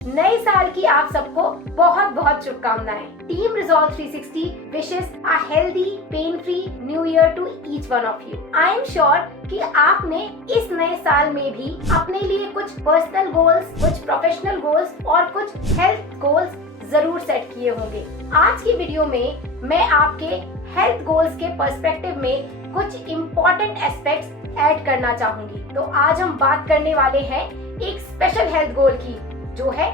नए साल की आप सबको बहुत बहुत शुभकामनाएं। Team resolve 360 wishes a healthy pain free new year to each one of you. I am sure कि आपने इस नए साल में भी अपने लिए कुछ पर्सनल गोल्स, कुछ प्रोफेशनल गोल्स और कुछ हेल्थ गोल्स जरूर सेट किए होंगे। आज की वीडियो में मैं आपके हेल्थ गोल्स के पर्सपेक्टिव में कुछ इम्पोर्टेंट एस्पेक्ट्स ऐड करना चाहूंगी। तो आज हम बात करने वाले हैं एक स्पेशल हेल्थ गोल की, जो है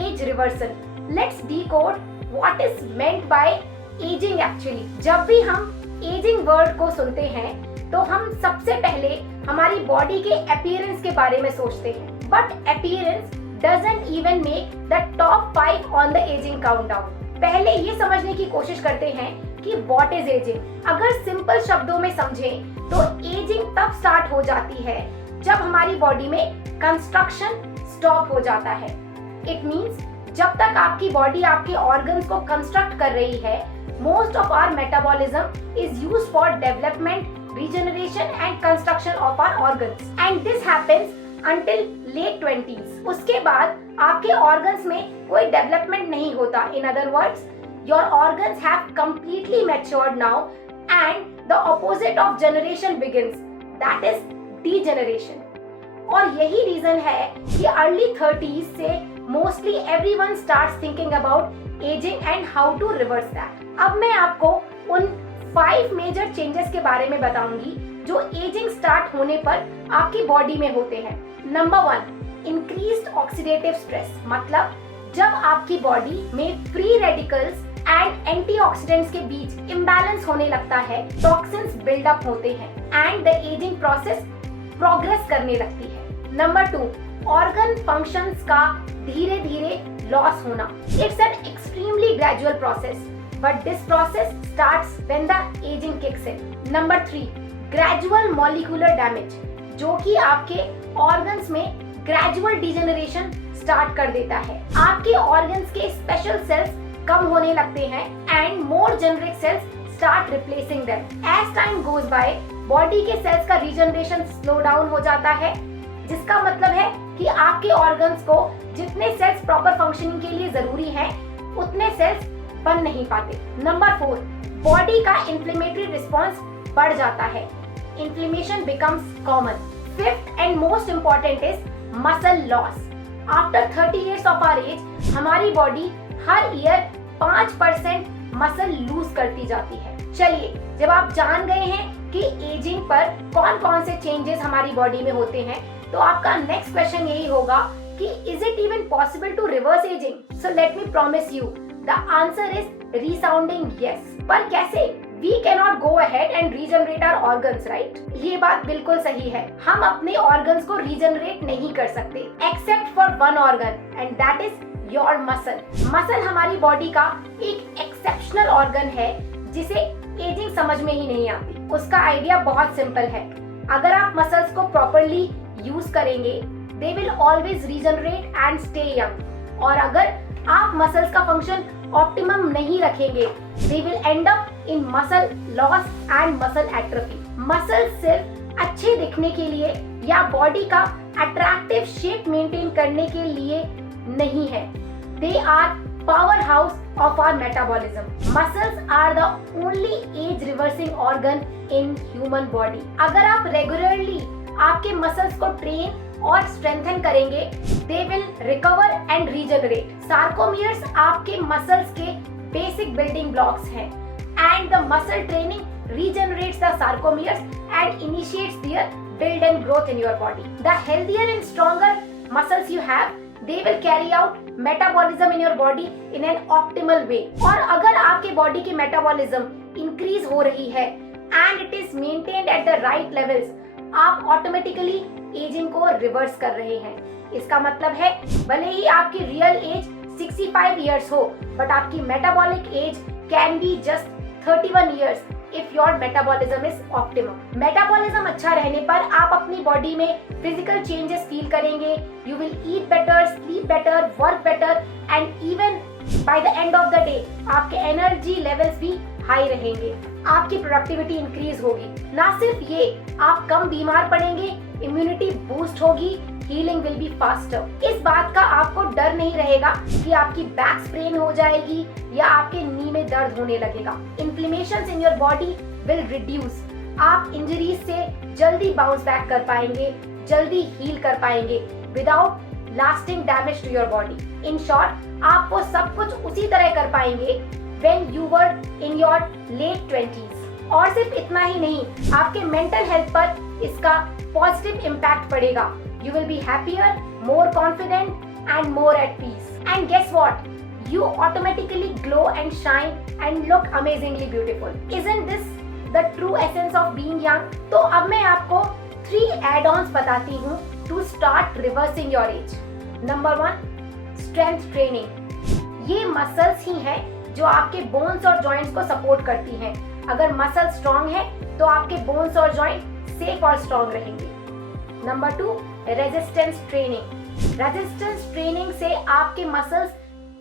age reversal. Let's decode what is meant by ageing actually. जब भी हम एजिंग वर्ड को सुनते हैं तो हम सबसे पहले हमारी बॉडी के अपीयरेंस के बारे में सोचते हैं, but appearance doesn't even make the top 5 on the ageing countdown. पहले ये समझने की कोशिश करते हैं कि व्हाट इज एजिंग। अगर सिंपल शब्दों में समझें तो एजिंग तब स्टार्ट हो जाती है जब हमारी बॉडी में कंस्ट्रक्शन स्टॉप हो जाता है। इट मीन्स जब तक आपकी बॉडी आपके ऑर्गन्स को कंस्ट्रक्ट कर रही है, most of our metabolism is used for development, regeneration and construction of our organs, and this happens until late 20s। उसके बाद आपके ऑर्गन्स में कोई डेवलपमेंट नहीं होता। In other words, your organs have completely matured now and the opposite of generation begins, that is degeneration. और यही reason है कि अर्ली 30s से mostly everyone starts thinking about ageing and how to reverse that. अब मैं आपको उन 5 major changes के बारे में बताऊंगी जो एजिंग स्टार्ट होने पर आपकी बॉडी में होते हैं। Number 1, increased oxidative stress. मतलब जब आपकी बॉडी में फ्री रेडिकल्स एंड एंटीऑक्सीडेंट्स के बीच इम्बैलेंस होने लगता है, टॉक्सिन्स बिल्डअप होते हैं and the ageing process progress करने लगती है। नंबर 2, ऑर्गन फंक्शंस का धीरे धीरे लॉस होना। It's an extremely gradual process, but this process starts when the ageing kicks in. Number 3, gradual molecular damage, जो कि आपके ऑर्गन्स में ग्रेजुअल डिजेनरेशन स्टार्ट कर देता है। आपके ऑर्गन्स के स्पेशल सेल्स कम होने लगते हैं and more generic cells start replacing them. As time goes by, body के सेल्स का रीजनरेशन स्लो डाउन हो जाता है, जिसका मतलब है कि आपके ऑर्गन्स को जितने सेल्स प्रॉपर फंक्शनिंग के लिए जरूरी हैं, उतने सेल्स बन नहीं पाते। नंबर 4, बॉडी का इन्फ्लेमेटरी रिस्पॉन्स बढ़ जाता है। Inflammation becomes common. 5th and most important is muscle loss. After 30 years of our age हमारी बॉडी हर ईयर 5% मसल लूज करती जाती है। चलिए, जब आप जान गए हैं कि एजिंग पर कौन कौन से चेंजेस हमारी बॉडी में होते हैं, तो आपका नेक्स्ट क्वेश्चन यही होगा कि is it even possible to reverse ageing? So let me promise you, the answer is resounding yes. पर कैसे? We cannot go ahead and regenerate our organs, right? ये बात बिल्कुल सही है। हम अपने ऑर्गन्स को रीजनरेट नहीं कर सकते except for one organ, and that is your muscle. Muscle हमारी बॉडी का एक एक्सेप्शनल ऑर्गन है जिसे एजिंग समझ में ही नहीं आती। उसका आइडिया बहुत सिंपल है। अगर आप मसल्स को प्रॉपरली यूज करेंगे, they will always regenerate and stay young. और अगर आप मसल्स का फंक्शन ऑप्टिमम नहीं रखेंगे, they will and up in muscle loss and muscle atrophy. Muscle सिर्फ अच्छे दिखने के लिए या बॉडी का अट्रैक्टिव शेप मेंटेन करने के लिए नहीं है, they are powerhouse of our metabolism. Muscles are the only age reversing organ in human body. अगर आप रेगुलरली आपके मसल्स को ट्रेन और स्ट्रेंथन करेंगे, they will recover and regenerate. Sarcomeres आपके मसल्स के बेसिक बिल्डिंग ब्लॉक्स हैं, and the muscle training regenerates the sarcomeres and initiates their build and growth in your body. The healthier and stronger muscles you have, they will carry out metabolism in your body in an optimal way. और अगर आपके body की metabolism increase हो रही है and it is maintained at the right levels, आप automatically ageing को reverse कर रहे हैं। इसका मतलब है भले ही आपकी रियल एज 65 years हो, बट आपकी metabolic age can be just 31 years if your metabolism is optimum. Metabolism अच्छा रहने पर आप अपनी बॉडी में फिजिकल चेंजेस फील करेंगे। You will eat better, sleep better, work better, and even by the end of the day, आपके energy levels भी high रहेंगे, आपकी प्रोडक्टिविटी इंक्रीज होगी। ना सिर्फ ये, आप कम बीमार पड़ेंगे, इम्यूनिटी बूस्ट होगी healing will be faster. इस बात का आपको डर नहीं रहेगा कि आपकी बैक स्प्रेन हो जाएगी या आपके नी में दर्द होने लगेगा. Inflammations in your body will reduce. आप इंजरीज से जल्दी बाउंस बैक कर पाएंगे, जल्दी हील कर पाएंगे without lasting damage to your body. In short, आप वो सब कुछ उसी तरह कर पाएंगे when you were in your late 20s. और सिर्फ इतना ही नहीं, आपके मेंटल हेल्थ पर इसका पॉजिटिव इम्पैक्ट पड़ेगा. You will be happier, more confident and more at peace. And guess what? You automatically glow and shine and look amazingly beautiful. Isn't this the true essence of being young? तो अब मैं आपको 3 add-ons बताती हूँ to start reversing your age. Number 1, strength training. ये muscles ही हैं जो आपके बोन्स और जॉइंट्स को सपोर्ट करती हैं. अगर मसल स्ट्रॉन्ग है तो आपके बोन्स और जॉइंट सेफ और स्ट्रॉन्ग रहेंगे. Number 2, resistance training. Resistance training से आपके मसल्स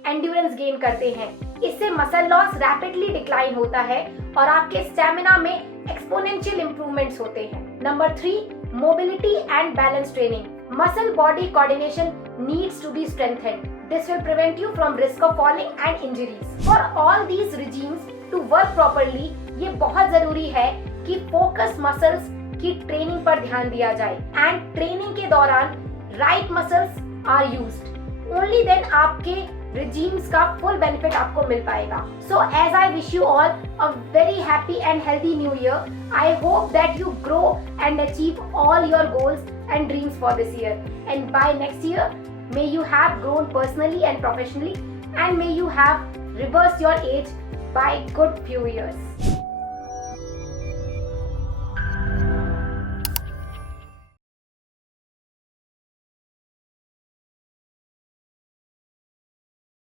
एंड्योरेंस गेन करते हैं. इससे मसल लॉस रैपिडली डिक्लाइन होता है और आपके स्टैमिना में एक्सपोनेंशियल इंप्रूवमेंट्स होते हैं. Number 3, mobility and balance training. Muscle body coordination needs to be strengthened. This will prevent you from risk of falling and injuries. For all these regimes to work properly, ये बहुत जरूरी है कि focus muscles की training पर ध्यान दिया जाए एंड ट्रेनिंग के दौरान right muscles are used. Only then आपके regimes का फुल बेनिफिट आपको मिल पाएगा. So as I wish you all a very happy and healthy new year, I hope that you grow and achieve all your goals and dreams for this year. And by next year, may you have grown personally and professionally, and may you have reversed your age by good few years.